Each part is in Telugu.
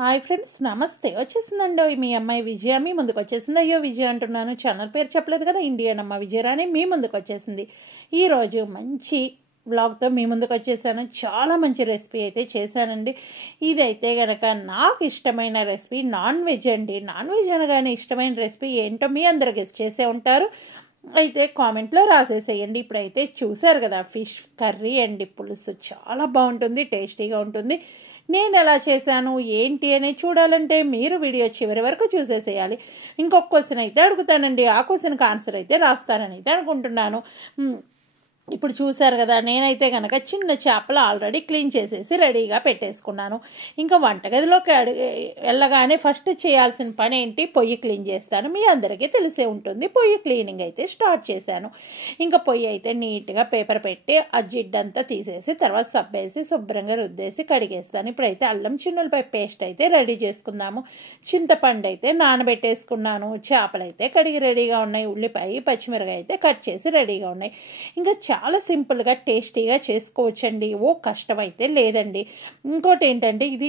హాయ్ ఫ్రెండ్స్, నమస్తే. వచ్చేసిందండి మీ అమ్మాయి విజయ మీ ముందుకు వచ్చేసింది. అయ్యో విజయ అంటున్నాను, ఛానల్ పేరు చెప్పలేదు కదా. ఇండియన్ అమ్మ విజయరాణి మీ ముందుకు వచ్చేసింది. ఈరోజు మంచి బ్లాగ్తో మీ ముందుకు వచ్చేసాను. చాలా మంచి రెసిపీ అయితే చేశానండి. ఇదైతే కనుక నాకు ఇష్టమైన రెసిపీ నాన్ వెజ్ అండి. నాన్ వెజ్ అనగానే ఇష్టమైన రెసిపీ ఏంటో మీ అందరు గెస్ట్ చేసే ఉంటారు. అయితే కామెంట్లో రాసేసేయండి. ఇప్పుడైతే చూసారు కదా, ఫిష్ కర్రీ అండి. పులుసు చాలా బాగుంటుంది, టేస్టీగా ఉంటుంది. నేను ఎలా చేశాను ఏంటి అని చూడాలంటే మీరు వీడియో చివరి వరకు చూసేసేయాలి. ఇంకొక క్వశ్చన్ అయితే అడుగుతానండి, ఆ క్వశ్చన్కి ఆన్సర్ అయితే రాస్తానని అయితే అనుకుంటున్నాను. ఇప్పుడు చూసారు కదా, నేనైతే కనుక చిన్న చేపలు ఆల్రెడీ క్లీన్ చేసేసి రెడీగా పెట్టేసుకున్నాను. ఇంకా వంటగదిలోకి వెళ్ళగానే ఫస్ట్ చేయాల్సిన పని ఏంటి, పొయ్యి క్లీన్ చేస్తాను. మీ అందరికీ తెలిసే ఉంటుంది. పొయ్యి క్లీనింగ్ అయితే స్టార్ట్ చేశాను. ఇంకా పొయ్యి అయితే నీట్గా పేపర్ పెట్టి ఆ జిడ్డంతా తీసేసి తర్వాత సబ్బేసి శుభ్రంగా రుద్దేసి కడిగేస్తాను. ఇప్పుడైతే అల్లం చిన్నులపై పేస్ట్ అయితే రెడీ చేసుకుందాము. చింతపండు అయితే నానబెట్టేసుకున్నాను. చేపలు అయితే కడిగి రెడీగా ఉన్నాయి. ఉల్లిపాయ పచ్చిమిరకాయ అయితే కట్ చేసి రెడీగా ఉన్నాయి. ఇంకా చాలా సింపుల్గా టేస్టీగా చేసుకోవచ్చండి. కష్టమైతే లేదండి. ఇంకోటి ఏంటంటే, ఇది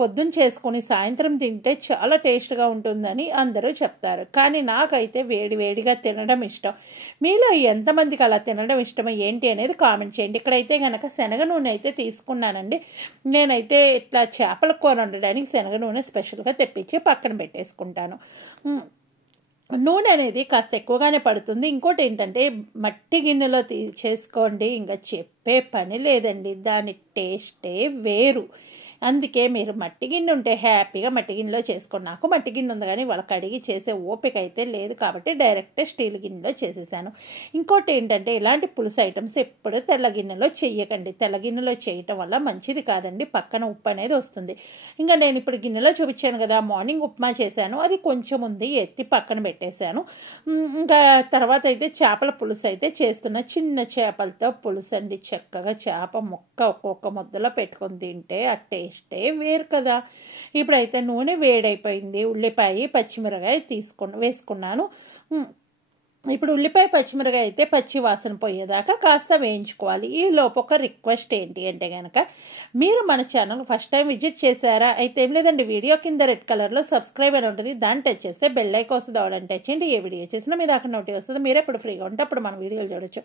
పొద్దున్న చేసుకొని సాయంత్రం తింటే చాలా టేస్ట్గా ఉంటుందని అందరూ చెప్తారు. కానీ నాకైతే వేడివేడిగా తినడం ఇష్టం. మీలో ఎంతమందికి అలా తినడం ఇష్టమో ఏంటి అనేది కామెంట్ చేయండి. ఇక్కడైతే కనుక శనగ నూనె అయితే తీసుకున్నానండి. నేనైతే ఇట్లా చేపల కూర వండడానికి శనగ నూనె స్పెషల్గా తెప్పించి పక్కన పెట్టేసుకుంటాను. నూనె అనేది కాస్త ఎక్కువగానే పడుతుంది. ఇంకోటి ఏంటంటే, మట్టి గిన్నెలో చేసుకోండి, ఇంకా చెప్పే పని లేదండి. దాని టేస్టే వేరు. అందుకే మీరు మట్టి గిన్నె ఉంటే హ్యాపీగా మట్టి గిన్నెలో చేసుకోండి. నాకు మట్టి గిన్నె ఉంది, కానీ వాళ్ళకి కడిగి చేసే ఓపిక అయితే లేదు కాబట్టి డైరెక్ట్ స్టీల్ గిన్నెలో చేసేసాను. ఇంకోటి ఏంటంటే, ఇలాంటి పులుసు ఐటమ్స్ ఎప్పుడు తెల్ల గిన్నెలో చెయ్యకండి. తెల్ల గిన్నెలో చేయటం వల్ల మంచిది కాదండి, పక్కన ఉప్పు అనేది వస్తుంది. ఇంకా నేను ఇప్పుడు గిన్నెలో చూపించాను కదా, మార్నింగ్ ఉప్మా చేశాను, అది కొంచెం ఉంది, ఎత్తి పక్కన పెట్టేశాను. ఇంకా తర్వాత అయితే చేపల పులుసు అయితే చేస్తున్న. చిన్న చేపలతో పులుసు అండి. చక్కగా చేప ముక్క ఒక్కొక్క ముద్దలో పెట్టుకొని తింటే ఆ టేస్టే వేరు కదా. ఇప్పుడైతే నూనె వేడైపోయింది. ఉల్లిపాయ పచ్చిమిరకాయ వేసుకున్నాను. ఇప్పుడు ఉల్లిపాయ పచ్చిమిరకాయ అయితే పచ్చి వాసన పోయేదాకా కాస్త వేయించుకోవాలి. ఈలోపు ఒక రిక్వెస్ట్ ఏంటి అంటే కనుక, మీరు మన ఛానల్ ఫస్ట్ టైం విజిట్ చేశారా అయితే ఏం లేదండి, వీడియో కింద రెడ్ కలర్లో సబ్స్క్రైబ్ అని ఉంటుంది, దాన్ని టచ్ చేస్తే బెల్ ఐకాన్ వస్తుంది. అవడం టచ్ చేయండి. ఏ వీడియో చేసినా మీ దాకా నోటి వస్తుంది. మీరు ఎప్పుడు ఫ్రీగా ఉంటే అప్పుడు మన వీడియోలు చూడొచ్చు.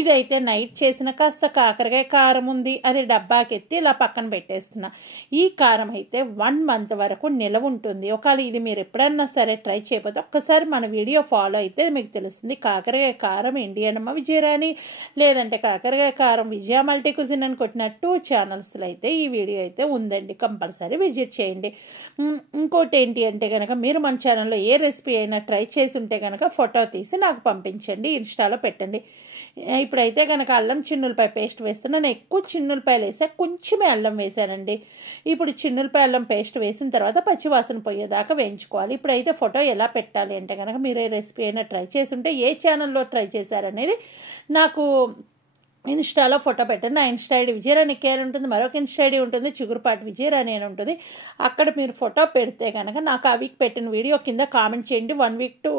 ఇదైతే నైట్ చేసిన కాస్త కాకరకాయ కారం ఉంది, అది డబ్బాకి ఎత్తి ఇలా పక్కన పెట్టేస్తున్నా. ఈ కారం అయితే 1 month వరకు నిలవ ఉంటుంది. ఒకవేళ ఇది మీరు ఎప్పుడన్నా సరే ట్రై చేయకపోతే ఒక్కసారి మన వీడియో ఫాలో అయితే మీకు తెలుస్తుంది. కాకరకాయ కారం ఇండియన్ అమ్మ విజయరాణి, లేదంటే కాకరకాయ కారం విజయ మల్టీ కుజిన్ అని కొట్టిన 2 ఛానల్స్లో అయితే ఈ వీడియో అయితే ఉందండి. కంపల్సరీ విజిట్ చేయండి. ఇంకోటి ఏంటి అంటే కనుక, మీరు మన ఛానల్లో ఏ రెసిపీ అయినా ట్రై చేసి ఉంటే కనుక ఫోటో తీసి నాకు పంపించండి, ఇన్స్టాలో పెట్టండి. ఇప్పుడైతే కనుక అల్లం చిన్నులపాయ పేస్ట్ వేస్తున్నాను. ఎక్కువ చిన్నులపాయలు వేసా, కొంచెమే అల్లం వేసానండి. ఇప్పుడు చిన్నులపాయ అల్లం పేస్ట్ వేసిన తర్వాత పచ్చివాసన పోయేదాకా వేయించుకోవాలి. ఇప్పుడైతే ఫోటో ఎలా పెట్టాలి అంటే కనుక, మీరు ఏ రెసిపీ అయినా ట్రై చేసి ఉంటే ఏ ఛానల్లో ట్రై చేశారనేది నాకు ఇన్స్టాలో ఫోటో పెట్టండి. నా ఇన్స్టా ఐడి విజయరాణి కేర్ ఉంటుంది, మరొక ఇన్స్టా ఐడి ఉంటుంది చిగురుపాటి విజయరాణి అని ఉంటుంది. అక్కడ మీరు ఫోటో పెడితే కనుక నాకు ఆ వీక్ పెట్టిన వీడియో కింద కామెంట్ చేయండి. 1 week to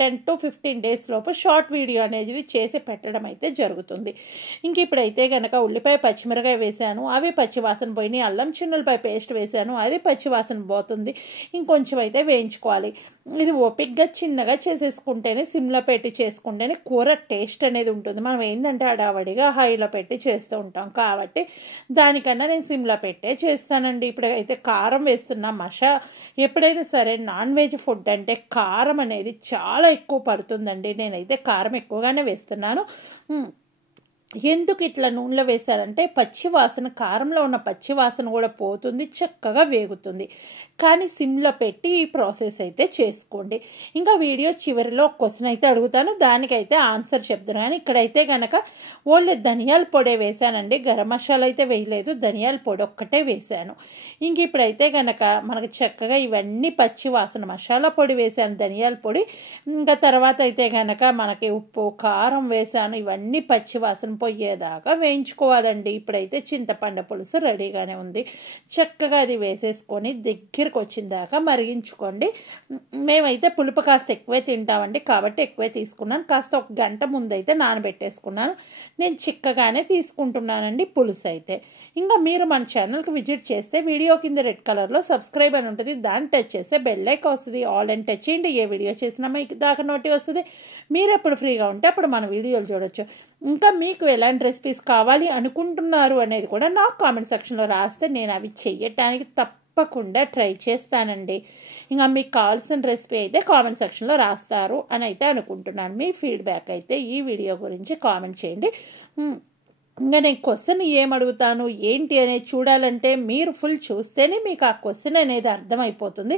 10 to 15 days లోపు షార్ట్ వీడియో అనేది చేసి పెట్టడం అయితే జరుగుతుంది. ఇంక ఇప్పుడైతే కనుక ఉల్లిపాయ పచ్చిమిరకాయ వేసాను, అవి పచ్చివాసన పోయినాయి. అల్లం చిన్నులపాయ పేస్ట్ వేసాను, అది పచ్చివాసన పోతుంది. ఇంకొంచెం అయితే వేయించుకోవాలి. ఇది ఓపిక్గా చిన్నగా చేసేసుకుంటేనే, సిమ్లో పెట్టి చేసుకుంటేనే కూర టేస్ట్ అనేది ఉంటుంది. మనం ఏంటంటే అడావడిగా హైలో పెట్టి చేస్తూ ఉంటాం కాబట్టి దానికన్నా నేను సిమ్లో పెట్టే చేస్తానండి. ఇప్పుడైతే కారం వేస్తున్నా. ఎప్పుడైనా సరే నాన్ వెజ్ ఫుడ్ అంటే కారం అనేది చాలా ఎక్కువ పడుతుందండి. నేనైతే కారం ఎక్కువగానే వేస్తున్నాను. ఎందుకు ఇట్లా నూనెలో వేశారంటే, పచ్చివాసన, కారంలో ఉన్న పచ్చివాసన కూడా పోతుంది, చక్కగా వేగుతుంది. కానీ సిమ్లో పెట్టి ఈ ప్రాసెస్ అయితే చేసుకోండి. ఇంకా వీడియో చివరిలో క్వశ్చన్ అయితే అడుగుతాను, దానికైతే ఆన్సర్ చెప్తాను. కానీ ఇక్కడైతే కనుక ఓన్లీ ధనియాల పొడి వేసానండి, గరం మసాలా అయితే వేయలేదు, ధనియాల పొడి ఒక్కటే వేసాను. ఇంక ఇప్పుడైతే కనుక మనకు చక్కగా ఇవన్నీ పచ్చివాసన, మసాలా పొడి వేసాను, ధనియాల పొడి, ఇంకా తర్వాత అయితే కనుక మనకి ఉప్పు కారం వేసాను, ఇవన్నీ పచ్చివాసన పోయేదాకా వేయించుకోవాలండి. ఇప్పుడైతే చింతపండు పులుసు రెడీగానే ఉంది. చక్కగా అది వేసేసుకొని దగ్గరికి వచ్చిన దాకా మరిగించుకోండి. మేమైతే పులుపు కాస్త ఎక్కువే తింటామండి, కాబట్టి ఎక్కువే తీసుకున్నాను. కాస్త ఒక గంట ముందైతే నానబెట్టేసుకున్నాను. నేను చిక్కగానే తీసుకుంటున్నానండి పులుసు అయితే. ఇంకా మీరు మన ఛానల్కి విజిట్ చేస్తే వీడియో కింద రెడ్ కలర్లో సబ్స్క్రైబ్ అని ఉంటుంది, దాన్ని టచ్ చేస్తే బెల్ ఐకాన్ వస్తుంది. ఆల్ అని టచ్ చేయండి, ఏ వీడియో చేసినా మీకు దాకా నోటి వస్తుంది. మీరు ఎప్పుడు ఫ్రీగా ఉంటే అప్పుడు మన వీడియోలు చూడొచ్చు. ఇంకా మీకు ఎలాంటి రెసిపీస్ కావాలి అనుకుంటున్నారు అనేది కూడా నాకు కామెంట్ సెక్షన్లో రాస్తే నేను అవి చెయ్యటానికి తప్పకుండా ట్రై చేస్తానండి. ఇంకా మీకు కావాల్సిన రెసిపీ అయితే కామెంట్ సెక్షన్లో రాస్తారు అని అయితే అనుకుంటున్నాను. మీ ఫీడ్బ్యాక్ అయితే ఈ వీడియో గురించి కామెంట్ చేయండి. ఇంకా నేను క్వశ్చన్ ఏమడుగుతాను ఏంటి అనేది చూడాలంటే మీరు ఫుల్ చూస్తేనే మీకు ఆ క్వశ్చన్ అనేది అర్థమైపోతుంది.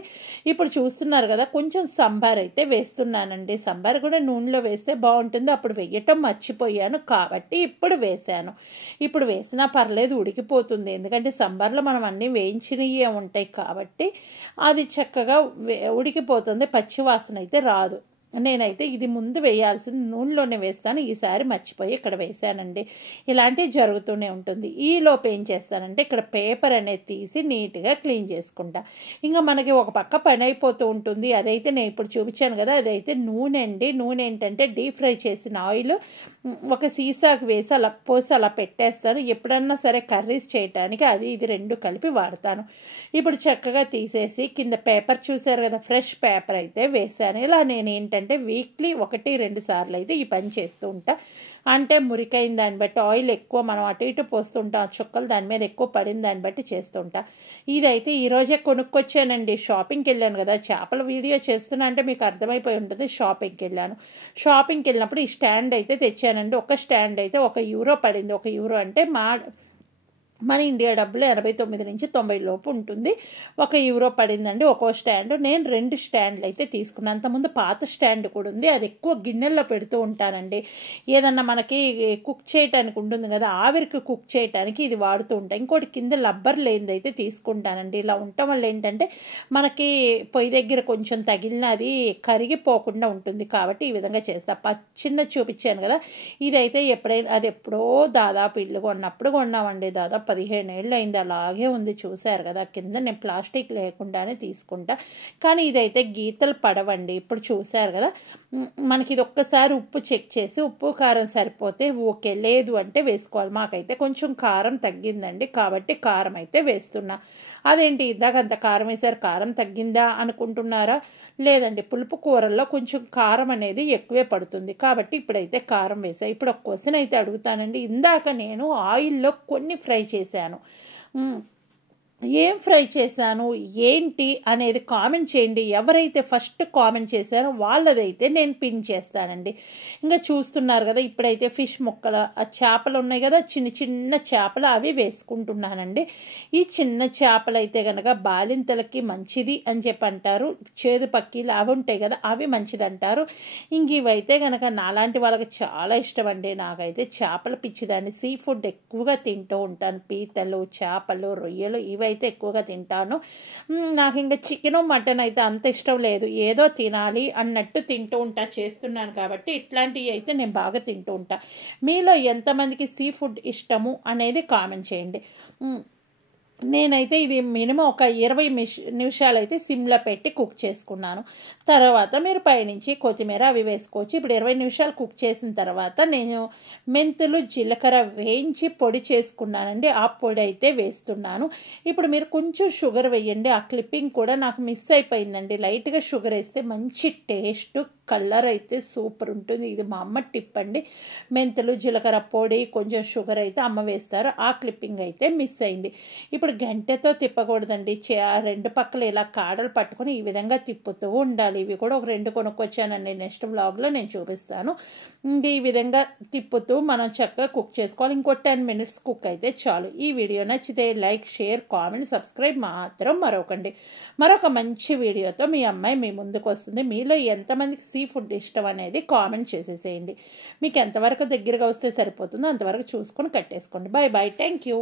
ఇప్పుడు చూస్తున్నారు కదా, కొంచెం సంబార్ అయితే వేస్తున్నానండి. సంబార్ కూడా నూనెలో వేస్తే బాగుంటుంది. అప్పుడు వేయటం మర్చిపోయాను కాబట్టి ఇప్పుడు వేసాను. ఇప్పుడు వేసినా పర్లేదు, ఉడికిపోతుంది. ఎందుకంటే సంబార్లో మనం అన్నీ వేయించినవి ఉంటాయి కాబట్టి అది చక్కగా ఉడికిపోతుంది, పచ్చి వాసన అయితే రాదు. నేనైతే ఇది ముందు వేయాల్సింది నూనెలోనే వేస్తాను, ఈసారి మర్చిపోయి ఇక్కడ వేసానండి. ఇలాంటివి జరుగుతూనే ఉంటుంది. ఈలోపు ఏం చేస్తానంటే ఇక్కడ పేపర్ అనేది తీసి నీట్గా క్లీన్ చేసుకుంటా. ఇంకా మనకి ఒక పక్క పని అయిపోతూ ఉంటుంది. అదైతే నేను ఇప్పుడు చూపించాను కదా, అదైతే నూనె అండి. నూనె ఏంటంటే డీప్ ఫ్రై చేసిన ఆయిల్ ఒక సీసాకు వేసి అలా పోసి అలా పెట్టేస్తాను. ఎప్పుడన్నా సరే కర్రీస్ చేయటానికి అది ఇది రెండు కలిపి వాడతాను. ఇప్పుడు చక్కగా తీసేసి కింద పేపర్ చూసారు కదా, ఫ్రెష్ పేపర్ అయితే వేసాను. ఇలా నేను ఏంటంటే వీక్లీ 1-2 సార్లు అయితే ఈ పని చేస్తూ ఉంటా. అంటే మురికైన దాన్ని బట్టి ఆయిల్ ఎక్కువ మనం అటు ఇటు పోస్తుంటాం, చుక్కలు దాని మీద ఎక్కువ పడిన దాన్ని బట్టి చేస్తుంటా. ఇదైతే ఈరోజే కొనుక్కొచ్చానండి. షాపింగ్కి వెళ్ళాను కదా, చేపల వీడియో చేస్తున్నా అంటే మీకు అర్థమైపోయి ఉంటుంది. షాపింగ్కి వెళ్ళాను. షాపింగ్కి వెళ్ళినప్పుడు ఈ స్టాండ్ అయితే తెచ్చానండి. ఒక స్టాండ్ అయితే €1 పడింది. €1 అంటే మన ఇండియా డబ్బులు 89 నుంచి 90 లోపు ఉంటుంది. €1 పడిందండి ఒక్కో స్టాండ్. నేను 2 స్టాండ్లు అయితే తీసుకున్నాను. అంతకుముందు పాత స్టాండ్ కూడా ఉంది, అది ఎక్కువ గిన్నెల్లో పెడుతూ ఉంటానండి. ఏదన్నా మనకి కుక్ చేయటానికి ఉంటుంది కదా, ఆవిరికి కుక్ చేయటానికి ఇది వాడుతూ ఉంటాను. ఇంకోటి కింద లబ్బర్ లేనిది అయితే తీసుకుంటానండి. ఇలా ఉండటం వల్ల ఏంటంటే మనకి పొయ్యి దగ్గర కొంచెం తగిలిన అది కరిగిపోకుండా ఉంటుంది కాబట్టి ఈ విధంగా చేస్తా. చిన్న చూపించాను కదా, ఇదైతే అది ఎప్పుడో దాదాపు ఇల్లు కొన్నప్పుడు కొన్నామండి. దాదాపు 15 ఏళ్ళు అయింది, అలాగే ఉంది. చూశారు కదా, కింద నేను ప్లాస్టిక్ లేకుండానే తీసుకుంటా. కానీ ఇదైతే గీతలు పడవండి. ఇప్పుడు చూశారు కదా, మనకి ఇది ఒక్కసారి ఉప్పు చెక్ చేసి ఉప్పు కారం సరిపోతే ఓకే, లేదు అంటే వేసుకోవాలి. మాకైతే కొంచెం కారం తగ్గిందండి కాబట్టి కారం అయితే వేస్తున్నా. అదేంటి ఇందాక అంత కారం వేసారు, కారం తగ్గిందా అనుకుంటున్నారా? లేదండి, పులుపు కూరల్లో కొంచెం కారం అనేది ఎక్కువే పడుతుంది కాబట్టి ఇప్పుడైతే కారం వేసా. ఇప్పుడు ఒక క్వశ్చన్ అయితే అడుగుతానండి. ఇందాక నేను ఆయిల్లో కొన్ని ఫ్రై చేశాను. ఏం ఫ్రై చేశాను ఏంటి అనేది కామెంట్ చేయండి. ఎవరైతే ఫస్ట్ కామెంట్ చేశారో వాళ్ళదైతే నేను పిన్ చేస్తానండి. ఇంకా చూస్తున్నారు కదా, ఇప్పుడైతే ఫిష్ ముక్కలు, ఆ చేపలు ఉన్నాయి కదా, చిన్న చిన్న చేపలు అవి వేసుకుంటున్నానండి. ఈ చిన్న చేపలు అయితే కనుక బాలింతలకి మంచిది అని చెప్పి అంటారు. చేదు పక్కీలు అవి ఉంటాయి కదా, అవి మంచిది అంటారు. ఇంక ఇవైతే కనుక నాలాంటి వాళ్ళకి చాలా ఇష్టం అండి. నాకైతే చేపల పిచ్చిదాన్ని. సీ ఫుడ్ ఎక్కువగా తింటూ ఉంటాను. పీతలు, చేపలు, రొయ్యలు ఇవైతే ఎక్కువగా తింటాను. నాకు ఇంకా చికెన్ మటన్ అయితే అంత ఇష్టం లేదు. ఏదో తినాలి అన్నట్టు తింటూ ఉంటా, చేస్తున్నాను కాబట్టి ఇట్లాంటివి అయితే నేను బాగా తింటూ ఉంటా. మీలో ఎంతమందికి సీ ఫుడ్ ఇష్టము అనేది కామెంట్ చేయండి. నేనైతే ఇది మినిమం ఒక 20 నిమిషాలు అయితే సిమ్లో పెట్టి కుక్ చేసుకున్నాను. తర్వాత మీరు పైనుంచి కొత్తిమీర అవి వేసుకోవచ్చు. ఇప్పుడు 20 నిమిషాలు కుక్ చేసిన తర్వాత నేను మెంతులు, జీలకర్ర వేయించి పొడి చేసుకున్నానండి. ఆ పొడి అయితే వేస్తున్నాను. ఇప్పుడు మీరు కొంచెం షుగర్ వేయండి. ఆ క్లిప్పింగ్ కూడా నాకు మిస్ అయిపోయిందండి. లైట్గా షుగర్ వేస్తే మంచి టేస్ట్, కలర్ అయితే సూపర్ ఉంటుంది. ఇది మా అమ్మ టిప్ అండి. మెంతులు, జీలకర్ర పొడి, కొంచెం షుగర్ అయితే అమ్మ వేస్తారు. ఆ క్లిప్పింగ్ అయితే మిస్ అయింది. ఇప్పుడు గంటెతో తిప్పకూడదండి. రెండు పక్కలు ఇలా కాడలు పట్టుకొని ఈ విధంగా తిప్పుతూ ఉండాలి. ఇవి కూడా ఒక 2 కొనుక్కొచ్చానండి. నెక్స్ట్ వ్లాగ్లో నేను చూపిస్తాను. ఈ విధంగా తిప్పుతూ మనం చక్కగా కుక్ చేసుకోవాలి. ఇంకో 10 మినిట్స్ కుక్ అయితే చాలు. ఈ వీడియో నచ్చితే లైక్, షేర్, కామెంట్, సబ్స్క్రైబ్ మాత్రం మరొకండి. మరొక మంచి వీడియోతో మీ అమ్మాయి మీ ముందుకు వస్తుంది. మీలో ఎంతమందికి సీ ఫుడ్ ఇష్టం అనేది కామెంట్ చేసేసేయండి. మీకు ఎంతవరకు దగ్గరగా వస్తే సరిపోతుందో అంతవరకు చూసుకొని కట్టేసుకోండి. Bye bye, thank you.